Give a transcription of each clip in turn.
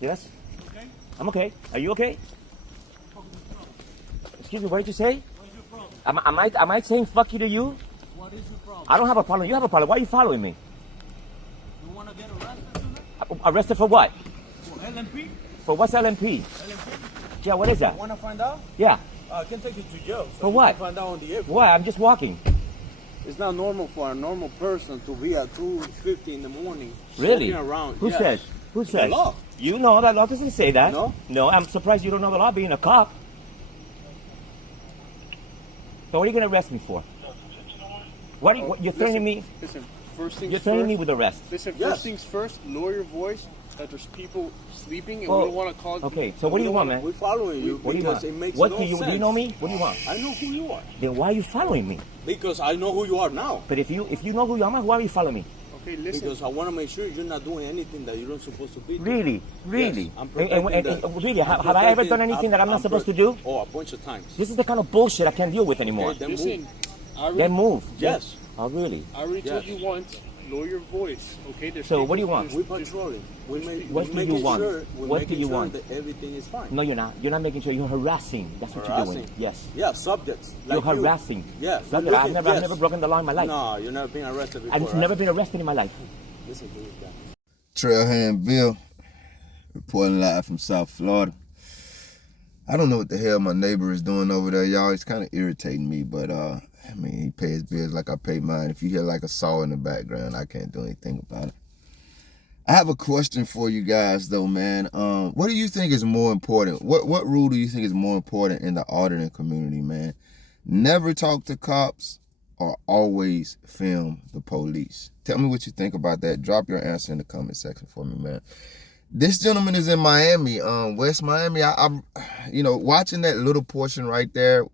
Yes? Okay? I'm okay. Are you okay? Excuse me, what did you say? What is your problem? Am I saying fuck you to you? What is your problem? I don't have a problem. You have a problem. Why are you following me? You want to get arrested tonight? Arrested for what? For LMP? For what's LMP? LMP? Yeah, what is that? You want to find out? Yeah. I can take you to jail. So For you what? Can find out on the airport. Why? I'm just walking. It's not normal for a normal person to be at 2:50 in the morning. Really? Walking around. Who Yes. says? Who says? The law. You know that law doesn't say that. No? No, I'm surprised you don't know the law being a cop. So what are you going to arrest me for? What you're threatening me? Listen, first things You're threatening first. me with arrest. Listen, Yes. first things first, lower your voice that there's people sleeping and Oh, we don't want to cause... Okay, so what do you want, man? We're following you What do you because want? it makes What no do you sense. know me? What do you want? I know who you are. Then why are you following me? Because I know who you are now. But if you know who you are, why are you following me? Okay, listen. Because I want to make sure you're not doing anything that you're not supposed to be doing. Really? Really? Yes, I'm And- protecting really? I'm Have I ever protecting- done anything that I'm not supposed to do? Oh, a bunch of times. This is the kind of bullshit I can't deal with anymore. Okay, then Listen, move. Then move. Yes. Oh, really? I already told Yes. you once, lower your voice, okay? There's So what do you people- want? We're patrolling. We're What do you making want? Sure, we're What do making you sure want? that everything is fine. No, you're not. You're not making sure. You're harassing. That's what you're doing. Harassing? Yes. Yeah, subjects. You're Like you. harassing. Yeah. Subject. I've never broken the law in my life. No, you've never been arrested before. I've never been arrested in my life. Listen to this guy. Trailhand Bill, reporting live from South Florida. I don't know what the hell my neighbor is doing over there, y'all. It's kind of irritating me, but I mean, he pays bills like I pay mine. If you hear like a saw in the background, I can't do anything about it. I have a question for you guys, though, man. What do you think is more important? What rule do you think is more important in the auditing community, man? Never talk to cops or always film the police? Tell me what you think about that. Drop your answer in the comment section for me, man. This gentleman is in Miami, West Miami. I'm, watching that little portion right there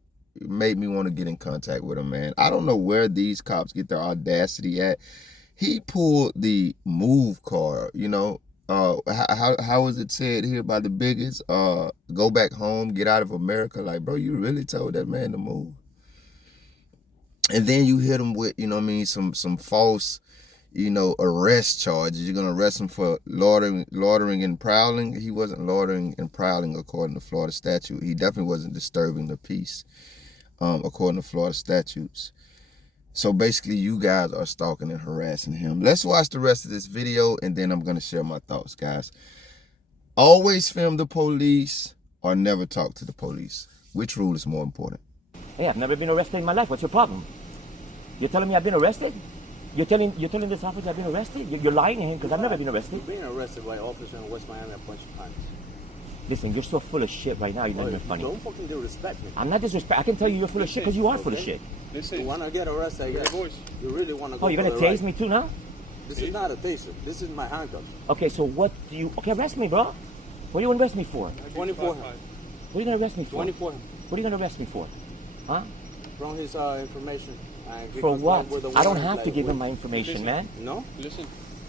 made me want to get in contact with him, man. I don't know where these cops get their audacity at. He pulled the move card, how is it said here by the bigots? Go back home, get out of America. Like, bro, you really told that man to move? And then you hit him with, some false, arrest charges. You're going to arrest him for loitering and prowling. He wasn't loitering and prowling according to Florida statute. He definitely wasn't disturbing the peace according to Florida statutes. So basically, you guys are stalking and harassing him. Let's watch the rest of this video, and then I'm going to share my thoughts, guys. Always film the police or never talk to the police. Which rule is more important? Hey, I've never been arrested in my life. What's your problem? You're telling me I've been arrested? You're telling this officer I've been arrested? You're lying to him because I've never been arrested. You've been arrested by officer in West Miami a bunch of times. Listen, you're so full of shit right now. You're not even funny. Don't fucking disrespect me. I'm not disrespect. I can tell you you're full of shit because you are full of shit. Listen, You want to get arrested, I guess. voice. You really want to go Oh, you're for gonna the tase ride. me too now? This is not a taser. This is my handcuff. Okay, so what do you? Okay, arrest me, bro. What do you want to arrest me for? 24 him. What are you gonna arrest me for? 24 him. What are you gonna arrest me for? Huh? From his information. For what? With the I don't warrant, have to like, give him with- my information, man. No? listen.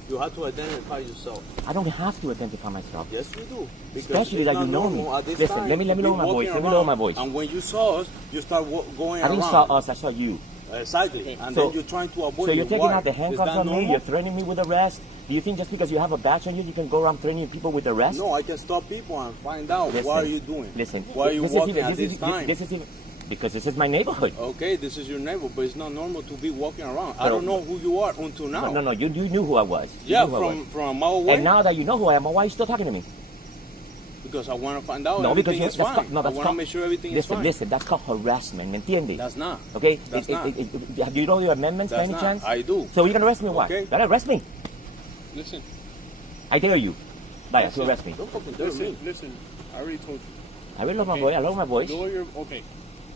You have to identify yourself. I don't have to identify myself. Yes, you do. Because Especially it's that not you know me. normal at this Listen, time let me to lower be my voice. walking Let me lower around. my voice. And when you saw us, you start going I around. didn't saw us. I saw you. Exactly. And So- then you're trying to avoid So you're it. taking Why? out the Is handcuffs that on me. normal? You're threatening me with arrest. Do you think just because you have a badge on you, you can go around threatening people with arrest? No, I can stop people and find out Listen, what are you doing. Listen. Why are you this is walking even- at this time? This is even, because this is my neighborhood. Okay, this is your neighbor, but it's not normal to be walking around. I But- don't know who you are until now. No, you knew who I was. You Yeah, knew who I was. from a mile away. And now that you know who I am, why are you still talking to me? Because I want to find out No, because everything you, is that's fine. called, no, I that's want to called, make sure everything listen, is fine. Listen, that's called harassment, ¿me entiendes? That's not. Okay? That's not. Do you know your amendments by That's any not. chance? I do. So you're going to arrest me or what? Okay. You gotta arrest me. Listen. I dare you. Vaya, to arrest me. Don't fucking dare me. Listen. I already told you. I will lower my Okay. voice. I lower my voice. Lower your... Okay.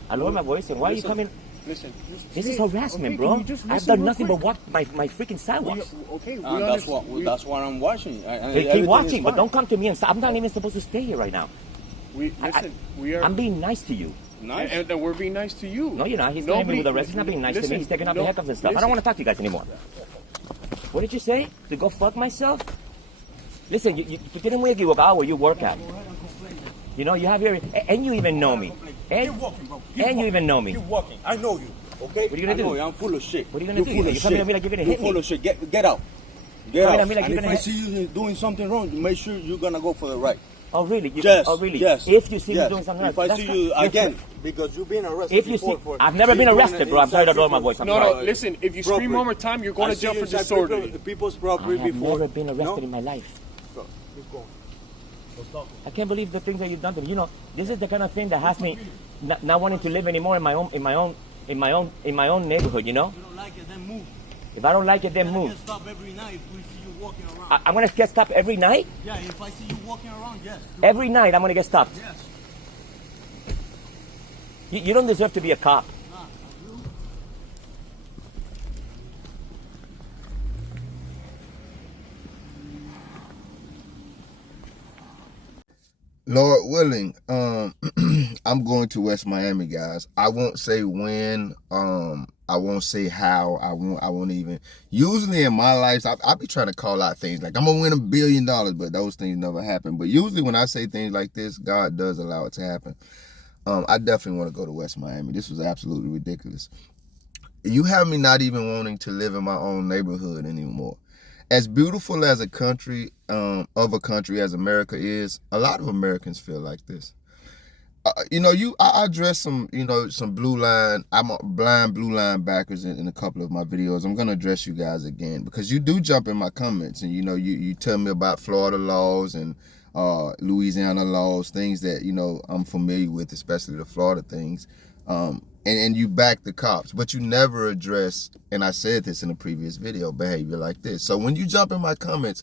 I lower my voice. And why are you Listen. coming? Listen. This is harassment, okay, bro. can you just I've listen done real nothing quick? but walk my freaking sidewalks. Okay, That's what I'm watching. Keep watching, but don't come to me and say, I'm not even supposed to stay here right now. We are... I'm being nice to you. Nice. And we're being nice to you. No, you're not. He's threatening me with arrest. He's not being nice to me. He's taking out the handcuffs and stuff. I don't want to talk to you guys anymore. What did you say? To go fuck myself? Listen, you tienen muy equivocado where you work at. You know, you have your... And you even know me. Keep walking, bro. And you even know me. Keep walking. I know you. Okay? What are you gonna I know do? you. I'm full of shit. What are you gonna do? Full You're of coming shit. at me like you're gonna You're hit me. full of shit. Get out. Get Talking out. to me like And you're if gonna I see you doing something wrong, you make sure you're gonna go for the right. Oh really? Yes. Oh really? Yes. If you see yes. me doing something if right, I see you again, because you've been arrested if you before see, for. I've never been doing arrested, it bro. I'm sorry to inside lower my people- voice. I'm No, sorry. no, listen, if you scream Property. one more time, you're going I to see jail you for inside disorderly. people's I property have before. never been arrested No? in my life. Go. Keep going. I can't believe the things that you've done to me. You know, this is the kind of thing that has me not wanting to live anymore in my own neighborhood. You know, You don't like it, then move. if I don't like it, then move. Get stopped every night if we see you walking around. I'm gonna get stopped every night. Yeah, if I see you walking around, yes. Every night I'm gonna get stopped. Yes. You don't deserve to be a cop. Nah, you. Lord willing, I'm going to West Miami, guys. I won't say when, I won't say how, I won't even. Usually in my life, I be trying to call out things like I'm gonna win $1 billion, but those things never happen. But usually when I say things like this, God does allow it to happen. I definitely want to go to West Miami. This was absolutely ridiculous. You have me not even wanting to live in my own neighborhood anymore. As beautiful as a country, as America is, a lot of Americans feel like this. I address some blue line. I'm a blind blue line backers in a couple of my videos. I'm gonna address you guys again because you do jump in my comments and you tell me about Florida laws and Louisiana laws, things that I'm familiar with, especially the Florida things. And you back the cops, but you never address, and I said this in a previous video, behavior like this. So when you jump in my comments,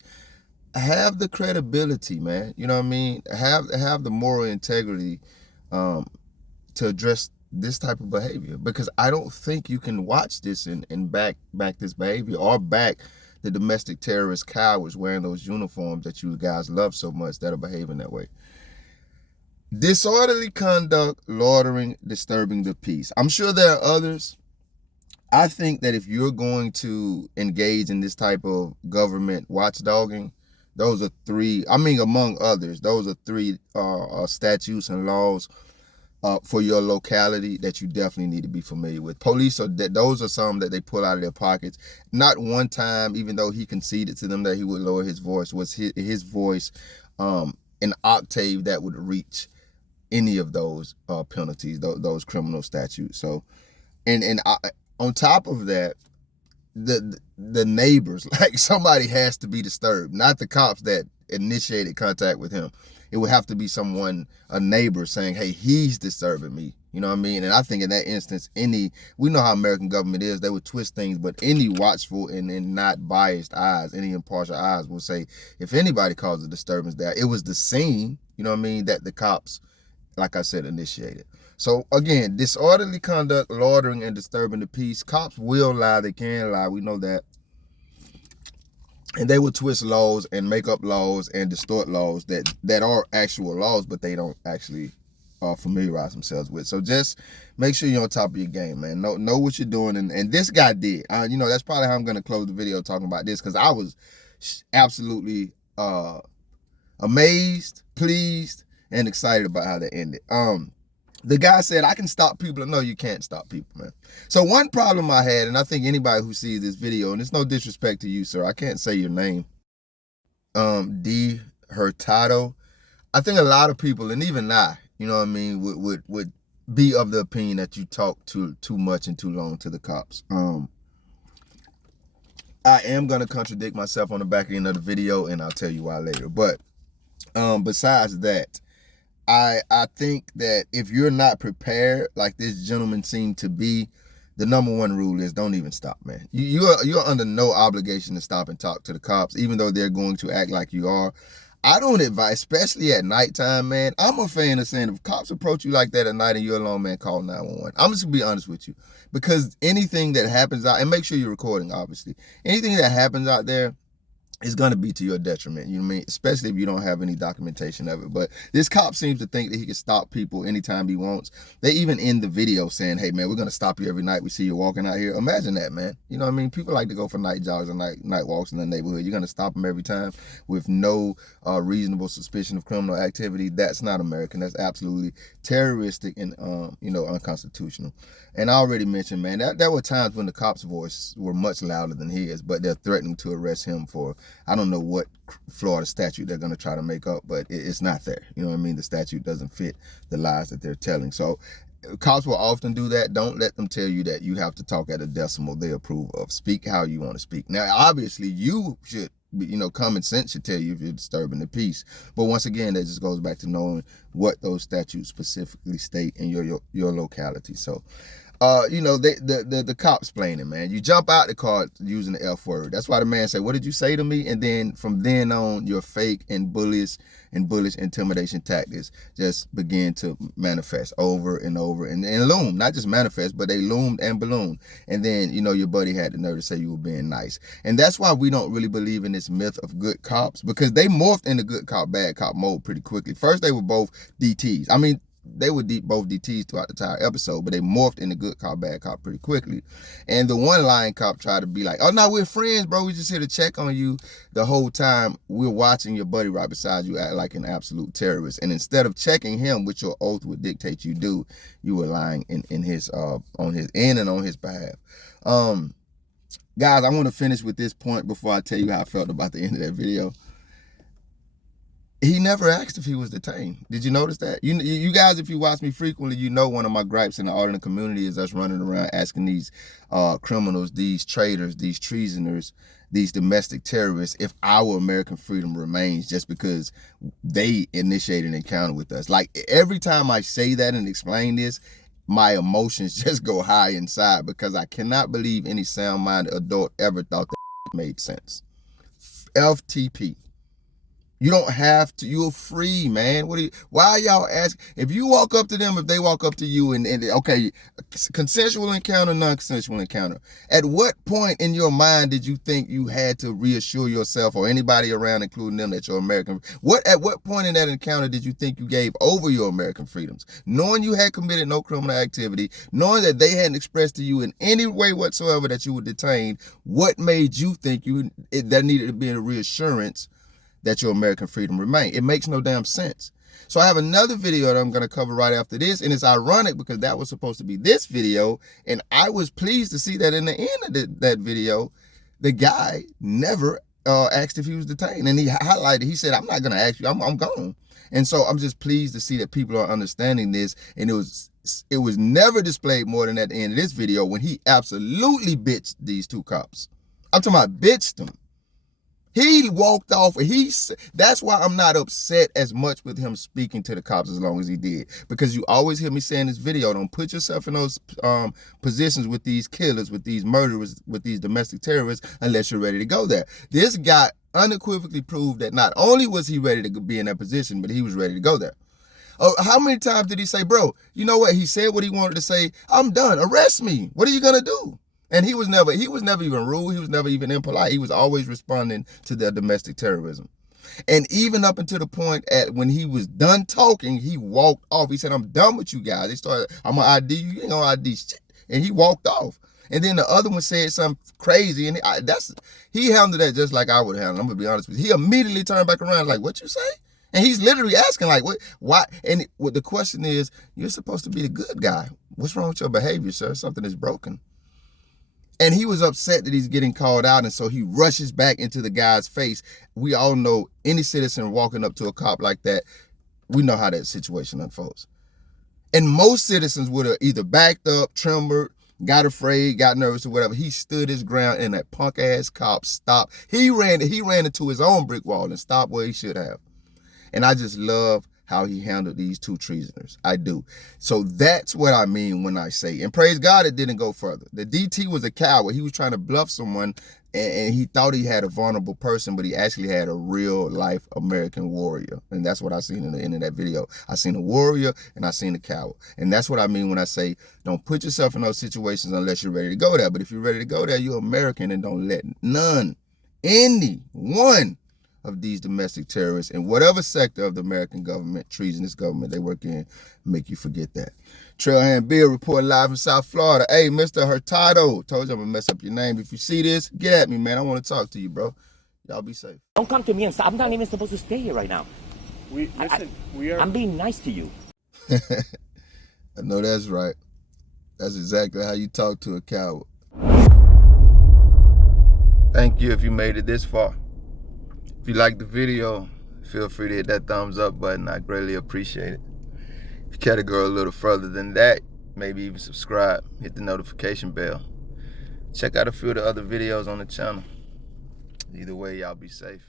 have the credibility, man. You know what I mean? Have the moral integrity to address this type of behavior, because I don't think you can watch this and back this behavior or back the domestic terrorist cowards wearing those uniforms that you guys love so much that are behaving that way. Disorderly conduct, loitering, disturbing the peace. I'm sure there are others. I think that if you're going to engage in this type of government watchdogging, those are three, among others, those are three statutes and laws for your locality that you definitely need to be familiar with. Police, those are some that they pull out of their pockets. Not one time, even though he conceded to them that he would lower his voice, was his voice an octave that would reach any of those penalties, those criminal statutes. So, and on top of that, the neighbors, like somebody has to be disturbed, not the cops that initiated contact with him. It would have to be a neighbor saying, hey, he's disturbing me. You know what I mean? And I think in that instance, we know how American government is, they would twist things, but any watchful and not biased eyes, any impartial eyes will say, if anybody caused a disturbance there, it was the scene, you know what I mean, that the cops, like I said, initiated. So again, disorderly conduct, loitering, and disturbing the peace. Cops will lie, they can lie, we know that. And they will twist laws and make up laws and distort laws that are actual laws, but they don't actually familiarize themselves with. So just make sure you're on top of your game, man. Know what you're doing. And this guy did. That's probably how I'm going to close the video talking about this, because I was absolutely amazed, pleased, and excited about how that ended. The guy said, I can stop people. No, you can't stop people, man. So one problem I had, and I think anybody who sees this video, and it's no disrespect to you, sir, I can't say your name, D. Hurtado. I think a lot of people, and even I, you know what I mean, would be of the opinion that you talk too much and too long to the cops. I am going to contradict myself on the back end of the video, and I'll tell you why later. But besides that, I think that if you're not prepared, like this gentleman seemed to be, the number one rule is don't even stop, man. You're under no obligation to stop and talk to the cops, even though they're going to act like you are. I don't advise, especially at nighttime, man. I'm a fan of saying if cops approach you like that at night and you're alone, man, call 911. I'm just gonna be honest with you, because anything that happens out, and make sure you're recording, obviously, anything that happens out there is going to be to your detriment, you know what I mean? Especially if you don't have any documentation of it. But this cop seems to think that he can stop people anytime he wants. They even end the video saying, hey, man, we're going to stop you every night we see you walking out here. Imagine that, man. You know what I mean? People like to go for night jogs and night walks in the neighborhood. You're going to stop them every time with no reasonable suspicion of criminal activity. That's not American. That's absolutely terroristic and, unconstitutional. And I already mentioned, man, there were times when the cops' voice were much louder than his, but they're threatening to arrest him for, I don't know what Florida statute they're going to try to make up, but it's not there. You know what I mean? The statute doesn't fit the lies that they're telling. So cops will often do that. Don't let them tell you that you have to talk at a decimal they approve of. Speak how you want to speak. Now, obviously, you should, common sense should tell you if you're disturbing the peace. But once again, that just goes back to knowing what those statutes specifically state in your locality. So, the cops playing it, man. You jump out the car using the F word. That's why the man said, "What did you say to me?" And then from then on, your fake and bullish intimidation tactics just begin to manifest over and over and loom. Not just manifest, but they loomed and ballooned. And then, your buddy had the nerve to say you were being nice. And that's why we don't really believe in this myth of good cops, because they morphed into good cop, bad cop mode pretty quickly. First, they were both DTs. I mean, they were both DTs throughout the entire episode, but they morphed into good cop, bad cop pretty quickly. And the one lying cop tried to be like, "Oh, no, we're friends, bro. We just here to check on you." The whole time we're watching your buddy right beside you act like an absolute terrorist. And instead of checking him, which your oath would dictate you do, you were lying in his on his end and on his behalf. Guys, I want to finish with this point before I tell you how I felt about the end of that video. He never asked if he was detained. Did you notice that? You guys, if you watch me frequently, one of my gripes in the alternate community is us running around asking these criminals, these traitors, these treasoners, these domestic terrorists, if our American freedom remains just because they initiated an encounter with us. Like, every time I say that and explain this, my emotions just go high inside, because I cannot believe any sound-minded adult ever thought that made sense. FTP. You don't have to. You're free, man. Why are y'all asking? If you walk up to them, if they walk up to you, and okay, consensual encounter, non-consensual encounter. At what point in your mind did you think you had to reassure yourself or anybody around, including them, that you're American? At what point in that encounter did you think you gave over your American freedoms? Knowing you had committed no criminal activity, knowing that they hadn't expressed to you in any way whatsoever that you were detained, what made you think there needed to be a reassurance that your American freedom remained? It makes no damn sense. So I have another video that I'm going to cover right after this, and it's ironic because that was supposed to be this video, and I was pleased to see that in the end of that video, the guy never asked if he was detained, and he highlighted, he said, "I'm not going to ask you, I'm gone." And so I'm just pleased to see that people are understanding this, and it was never displayed more than at the end of this video when he absolutely bitched these two cops. I'm talking about bitched them. He walked off. That's why I'm not upset as much with him speaking to the cops as long as he did. Because you always hear me say in this video, don't put yourself in those positions with these killers, with these murderers, with these domestic terrorists, unless you're ready to go there. This guy unequivocally proved that not only was he ready to be in that position, but he was ready to go there. How many times did he say, "Bro, you know what?" He said what he wanted to say. "I'm done. Arrest me. What are you going to do?" And he was never even rude. He was never even impolite. He was always responding to their domestic terrorism. And even up until the point when he was done talking, he walked off. He said, "I'm done with you guys." They started, "I'm going to ID you. You ain't going to ID shit." And he walked off. And then the other one said something crazy. And he handled that just like I would handle. I'm going to be honest with you. He immediately turned back around like, "What you say?" And he's literally asking like, "What? Why?" And the question is, you're supposed to be the good guy. What's wrong with your behavior, sir? Something is broken. And he was upset that he's getting called out, and so he rushes back into the guy's face. We all know any citizen walking up to a cop like that, we know how that situation unfolds. And most citizens would have either backed up, trembled, got afraid, got nervous, or whatever. He stood his ground, and that punk-ass cop stopped. He ran into his own brick wall and stopped where he should have. And I just love how he handled these two treasoners. I do. So that's what I mean when I say, and praise God it didn't go further. The DT was a coward. He was trying to bluff someone, and he thought he had a vulnerable person, but he actually had a real life American warrior. And that's what I seen in the end of that video. I seen a warrior and I seen a coward. And that's what I mean when I say, don't put yourself in those situations unless you're ready to go there. But if you're ready to go there, you're American, and don't let any one of these domestic terrorists in whatever sector of the American government, treasonous government they work in, make you forget that. Trailhand Bill reporting live from South Florida. Hey, Mr. Hurtado, told you I'm gonna mess up your name. If you see this, get at me, man. I want to talk to you, bro. Y'all be safe. Don't come to me and say, I'm not even supposed to stay here right now. We are. I'm being nice to you. I know that's right. That's exactly how you talk to a coward. Thank you if you made it this far. If you liked the video, feel free to hit that thumbs up button. I greatly appreciate it. If you care to go a little further than that, maybe even subscribe, hit the notification bell. Check out a few of the other videos on the channel. Either way, y'all be safe.